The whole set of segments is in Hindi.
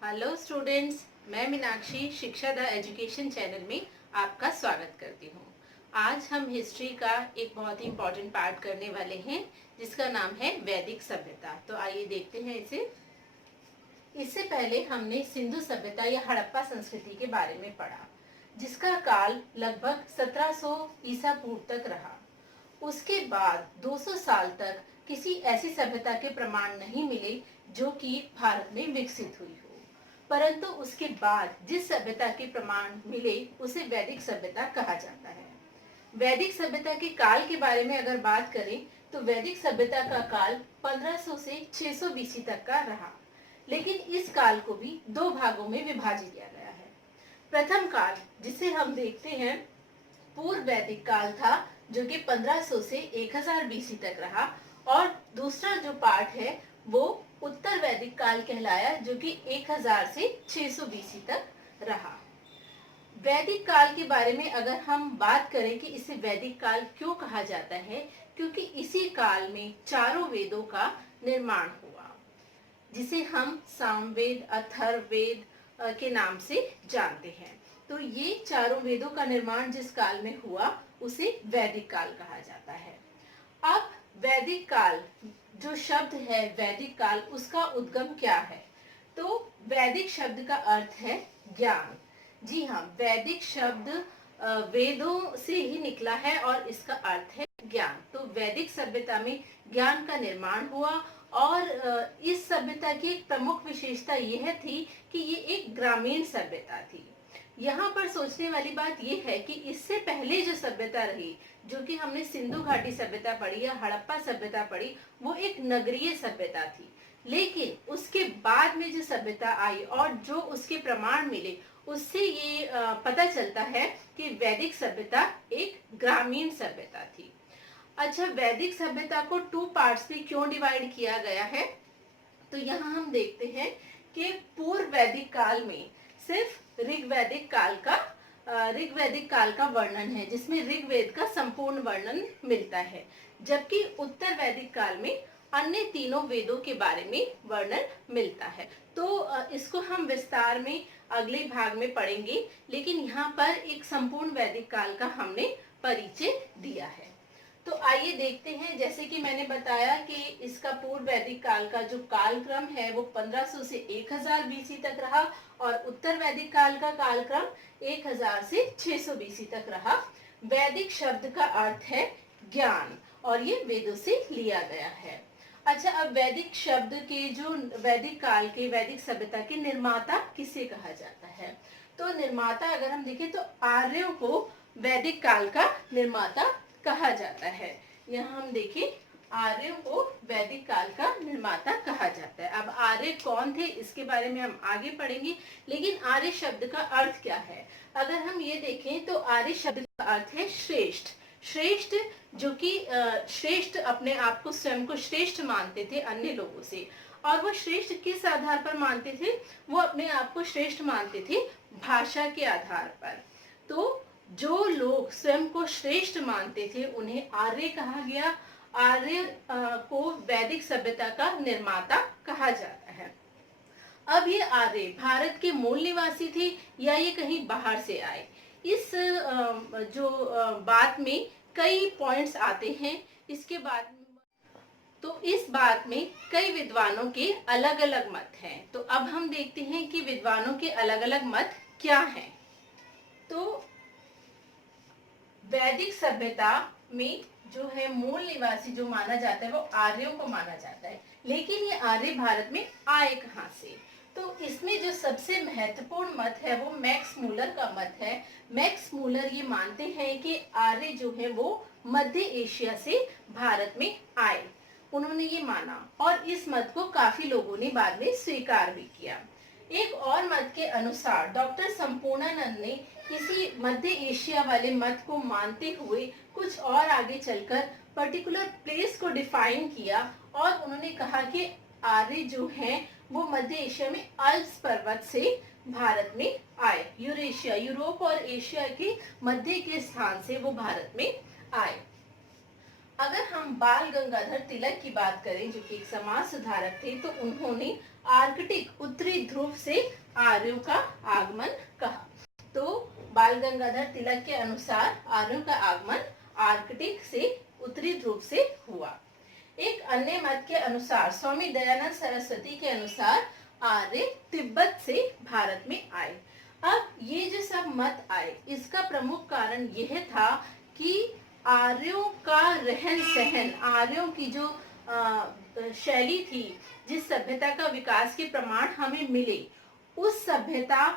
हेलो स्टूडेंट्स, मैं मीनाक्षी शिक्षा द एजुकेशन चैनल में आपका स्वागत करती हूँ। आज हम हिस्ट्री का एक बहुत ही इम्पोर्टेंट पार्ट करने वाले हैं जिसका नाम है वैदिक सभ्यता। तो आइए देखते हैं इसे। इससे पहले हमने सिंधु सभ्यता या हड़प्पा संस्कृति के बारे में पढ़ा, जिसका काल लगभग 1700 ईसा पूर्व तक रहा। उसके बाद 200 साल तक किसी ऐसी सभ्यता के प्रमाण नहीं मिले जो कि भारत में विकसित हुई हो, परंतु उसके बाद जिस सभ्यता के प्रमाण मिले उसे वैदिक सभ्यता कहा जाता है। वैदिक सभ्यता के काल के बारे में अगर बात करें तो वैदिक सभ्यता का काल 1500 से 600 बीसी तक का रहा, लेकिन इस काल को भी दो भागों में विभाजित किया गया है। प्रथम काल, जिसे हम देखते हैं, पूर्व वैदिक काल था, जो कि 1500 से 1000 बीसी तक रहा, और दूसरा जो पार्ट है वो उत्तर वैदिक काल कहलाया, जो कि 1000 से 600 बीसी तक रहा। वैदिक काल के बारे में अगर हम बात करें कि इसे वैदिक काल क्यों कहा जाता है, क्योंकि इसी काल में चारों वेदों का निर्माण हुआ, जिसे हम सामवेद, अथर्ववेद के नाम से जानते हैं। तो ये चारों वेदों का निर्माण जिस काल में हुआ उसे वैदिक काल कहा जाता है। अब वैदिक काल जो शब्द है वैदिक काल, उसका उद्गम क्या है? तो वैदिक शब्द का अर्थ है ज्ञान। जी हाँ, वैदिक शब्द वेदों से ही निकला है और इसका अर्थ है ज्ञान। तो वैदिक सभ्यता में ज्ञान का निर्माण हुआ, और इस सभ्यता की एक प्रमुख विशेषता यह थी कि ये एक ग्रामीण सभ्यता थी। यहाँ पर सोचने वाली बात यह है कि इससे पहले जो सभ्यता रही, जो कि हमने सिंधु घाटी सभ्यता पढ़ी या हड़प्पा सभ्यता पढ़ी, वो एक नगरीय सभ्यता थी। लेकिन उसके बाद में जो सभ्यता आई और जो उसके प्रमाण मिले, उससे ये पता चलता है कि वैदिक सभ्यता एक ग्रामीण सभ्यता थी। अच्छा, वैदिक सभ्यता को 2 पार्ट्स में क्यों डिवाइड किया गया है? तो यहाँ हम देखते हैं कि पूर्व वैदिक काल में सिर्फ ऋग्वैदिक काल का वर्णन है, जिसमें ऋग्वेद का संपूर्ण वर्णन मिलता है, जबकि उत्तर वैदिक काल में अन्य तीनों वेदों के बारे में वर्णन मिलता है। तो इसको हम विस्तार में अगले भाग में पढ़ेंगे, लेकिन यहाँ पर एक संपूर्ण वैदिक काल का हमने परिचय दिया है। तो आइए देखते हैं। जैसे कि मैंने बताया कि इसका पूर्व वैदिक काल का जो कालक्रम है वो 1500 से 1000 बीसी तक रहा, और उत्तर वैदिक काल का कालक्रम 1000 से 600 बीसी तक रहा। वैदिक शब्द का अर्थ है ज्ञान, और ये वेदों से लिया गया है। अच्छा, अब वैदिक शब्द के जो वैदिक काल के वैदिक सभ्यता के निर्माता किसे कहा जाता है? तो निर्माता अगर हम देखें तो आर्यों को वैदिक काल का निर्माता कहा जाता है। यहाँ हम देखें, आर्यों को वैदिक काल का निर्माता कहा जाता है। अब आर्य कौन थे इसके बारे में हम आगे पढ़ेंगे, लेकिन आर्य शब्द का अर्थ क्या है? अगर हम ये देखें तो आर्य शब्द का अर्थ है श्रेष्ठ। श्रेष्ठ, जो कि श्रेष्ठ अपने आप को, स्वयं को श्रेष्ठ मानते थे अन्य लोगों से। और वो श्रेष्ठ किस आधार पर मानते थे? वो अपने आप को श्रेष्ठ मानते थे भाषा के आधार पर। तो जो लोग स्वयं को श्रेष्ठ मानते थे उन्हें आर्य कहा गया। आर्य को वैदिक सभ्यता का निर्माता कहा जाता है। अब ये आर्य भारत के मूल निवासी थे या ये कहीं बाहर से आए? इस बात में कई पॉइंट्स आते हैं। इसके बाद तो इस बात में कई विद्वानों के अलग अलग मत हैं। तो अब हम देखते हैं कि विद्वानों के अलग अलग मत क्या हैं। तो वैदिक सभ्यता में जो है मूल निवासी जो माना जाता है वो आर्यों को माना जाता है, लेकिन ये आर्य भारत में आए कहाँ से? तो इसमें जो सबसे महत्वपूर्ण मत है वो मैक्स मूलर का मत है। मैक्स मूलर ये मानते हैं कि आर्य जो है वो मध्य एशिया से भारत में आए। उन्होंने ये माना, और इस मत को काफी लोगों ने बाद में स्वीकार भी किया। एक और मत के अनुसार डॉक्टर संपूर्णानंद ने इसी मध्य एशिया वाले मत को मानते हुए कुछ और आगे चलकर पर्टिकुलर प्लेस को डिफाइन किया, और उन्होंने कहा कि आर्य जो हैं वो मध्य एशिया में अल्प्स पर्वत से भारत में आए। यूरेशिया, यूरोप और एशिया के मध्य के स्थान से वो भारत में आए। अगर हम बाल गंगाधर तिलक की बात करें, जो कि एक समाज सुधारक थे, तो उन्होंने आर्कटिक उत्तरी ध्रुव से आर्यों का आगमन कहा। तो बाल गंगाधर तिलक के अनुसार आर्यों का आगमन आर्कटिक से उत्तरी ध्रुव से हुआ। एक अन्य मत के अनुसार, स्वामी दयानंद सरस्वती के अनुसार, आर्य तिब्बत से भारत में आए। अब ये जो सब मत आए, इसका प्रमुख कारण यह था कि आर्यों का रहन सहन, आर्यों की जो शैली थी, जिस सभ्यता का विकास के प्रमाण हमें मिले, उस सभ्यता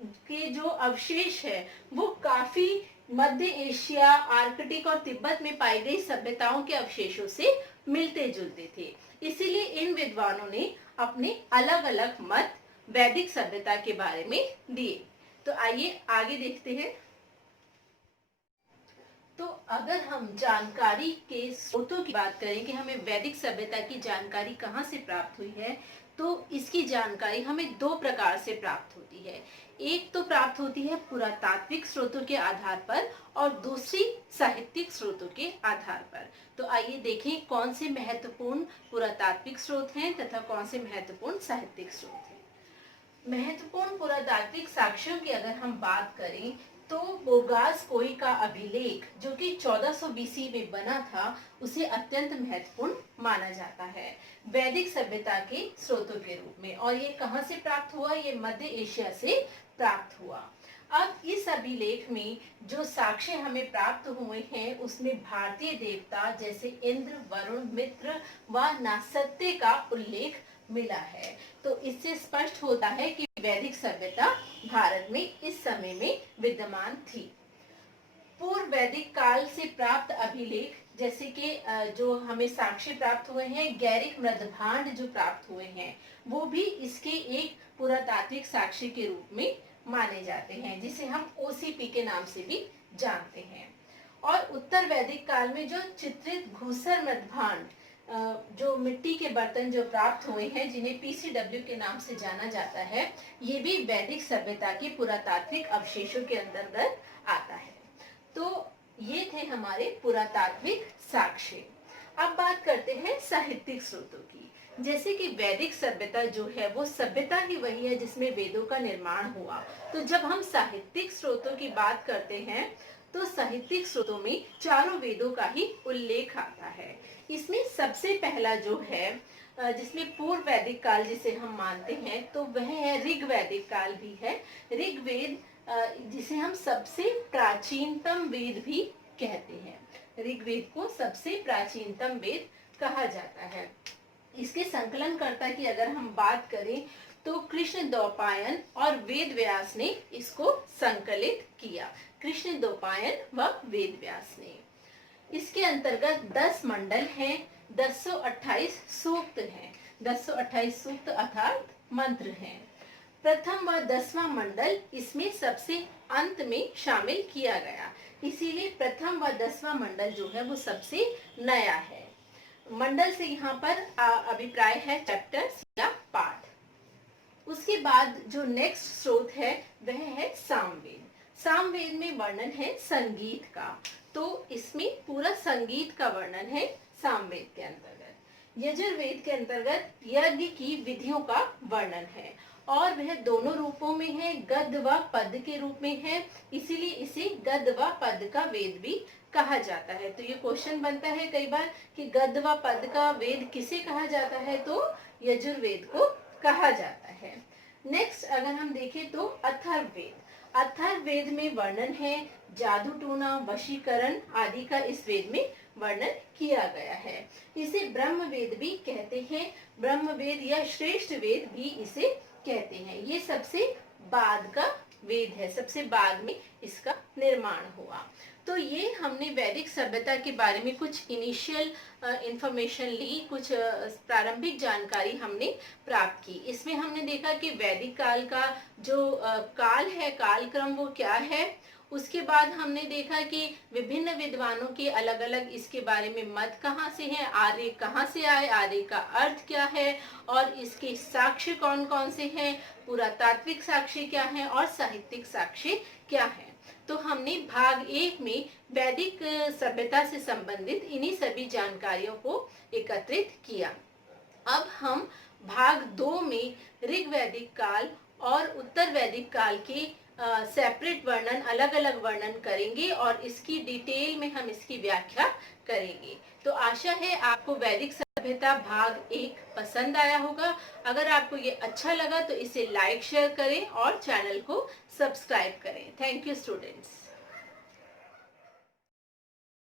के जो अवशेष है वो काफी मध्य एशिया, आर्कटिक और तिब्बत में पाई गई सभ्यताओं के अवशेषों से मिलते जुलते थे। इसीलिए इन विद्वानों ने अपने अलग अलग मत वैदिक सभ्यता के बारे में दिए। तो आइए आगे देखते हैं। तो अगर हम जानकारी के स्रोतों की बात करें कि हमें वैदिक सभ्यता की जानकारी कहाँ से प्राप्त हुई है, तो इसकी जानकारी हमें दो प्रकार से प्राप्त होती है। एक तो प्राप्त होती है पुरातात्विक स्रोतों के आधार पर और दूसरी साहित्यिक स्रोतों के आधार पर। तो आइए देखें कौन से महत्वपूर्ण पुरातात्विक स्रोत हैं तथा कौन से महत्वपूर्ण साहित्यिक स्रोत हैं। महत्वपूर्ण पुरातात्विक साक्ष्यों की अगर हम बात करें, तो बोगासकोई का अभिलेख, जो कि 1400 बीसी में बना था, उसे अत्यंत महत्वपूर्ण माना जाता है वैदिक सभ्यता के स्रोतों के रूप में। और ये कहाँ से प्राप्त हुआ? ये मध्य एशिया से प्राप्त हुआ। अब इस अभिलेख में जो साक्ष्य हमें प्राप्त हुए हैं, उसमें भारतीय देवता जैसे इंद्र, वरुण, मित्र व नासत्य का उल्लेख मिला है। तो इससे स्पष्ट होता है कि वैदिक सभ्यता भारत में इस समय में विद्यमान थी। पूर्व वैदिक काल से प्राप्त अभिलेख, जैसे कि जो हमें साक्ष्य प्राप्त हुए हैं, गैरिक मृदभांड जो प्राप्त हुए हैं, वो भी इसके एक पुरातात्विक साक्ष्य के रूप में माने जाते हैं, जिसे हम ओसीपी के नाम से भी जानते हैं। और उत्तर वैदिक काल में जो चित्रित घूसर मृदभांड, जो मिट्टी के बर्तन जो प्राप्त हुए हैं, जिन्हें पीसीडब्ल्यू के नाम से जाना जाता है, ये भी वैदिक सभ्यता के पुरातात्विक अवशेषों के अंतर्गत आता है। तो ये थे हमारे पुरातात्विक साक्ष्य। अब बात करते हैं साहित्यिक स्रोतों की। जैसे कि वैदिक सभ्यता जो है वो सभ्यता ही वही है जिसमें वेदों का निर्माण हुआ। तो जब हम साहित्यिक स्रोतों की बात करते हैं, तो साहित्यिक स्रोतों में चारों वेदों का ही उल्लेख आता है। इसमें सबसे पहला जो है, जिसमें पूर्व वैदिक काल जिसे हम मानते हैं, तो वह है ऋग्वैदिक काल भी है। ऋग्वेद, जिसे हम सबसे प्राचीनतम वेद भी कहते हैं, ऋग्वेद को सबसे प्राचीनतम वेद कहा जाता है। इसके संकलनकर्ता की अगर हम बात करें, तो कृष्ण द्वैपायन और वेद व्यास ने इसको संकलित किया। कृष्ण द्वैपायन व वेद व्यास ने। इसके अंतर्गत 10 मंडल हैं, 1028 सूक्त हैं। 1028 सूक्त अर्थात मंत्र हैं। प्रथम व 10वां मंडल इसमें सबसे अंत में शामिल किया गया, इसीलिए प्रथम व 10वां मंडल जो है वो सबसे नया है। मंडल से यहाँ पर अभिप्राय है चैप्टर्स या पाठ। उसके बाद जो नेक्स्ट स्रोत है वह है सामवेद। सामवेद में वर्णन है संगीत का, तो इसमें पूरा संगीत का वर्णन है सामवेद के अंतर्गत। यजुर्वेद के अंतर्गत यज्ञ की विधियों का वर्णन है, और वह दोनों रूपों में है, गद्य व पद के रूप में है, इसीलिए इसे गद्य व पद का वेद भी कहा जाता है। तो ये क्वेश्चन बनता है कई बार कि गद्य व पद का वेद किसे कहा जाता है, तो यजुर्वेद को कहा जाता है। नेक्स्ट अगर हम देखें तो अथर्ववेद। अथर्ववेद में वर्णन है जादू टूना, वशीकरण आदि का इस वेद में वर्णन किया गया है। इसे ब्रह्मवेद भी कहते हैं, ब्रह्मवेद या श्रेष्ठ वेद भी इसे कहते हैं। ये सबसे बाद का वेद है, सबसे बाद में इसका निर्माण हुआ। तो ये हमने वैदिक सभ्यता के बारे में कुछ इनिशियल इंफॉर्मेशन ली, कुछ प्रारंभिक जानकारी हमने प्राप्त की। इसमें हमने देखा कि वैदिक काल का जो काल है, कालक्रम वो क्या है। उसके बाद हमने देखा कि विभिन्न विद्वानों के अलग अलग इसके बारे में मत कहाँ से हैं, आर्य कहाँ से आए, आर्य का अर्थ क्या है, और इसके साक्ष्य कौन कौन से हैं, पुरातात्विक साक्ष्य क्या है और साहित्यिक साक्ष्य क्या है। तो हमने भाग 1 में वैदिक सभ्यता से संबंधित इन्हीं सभी जानकारियों को एकत्रित किया। अब हम भाग 2 में ऋग वैदिक काल और उत्तर वैदिक काल के सेपरेट वर्णन, अलग अलग वर्णन करेंगे और इसकी डिटेल में हम इसकी व्याख्या करेंगे। तो आशा है आपको वैदिक सभ्यता भाग 1 पसंद आया होगा। अगर आपको ये अच्छा लगा तो इसे लाइक शेयर करें और चैनल को सब्सक्राइब करें। Thank you students.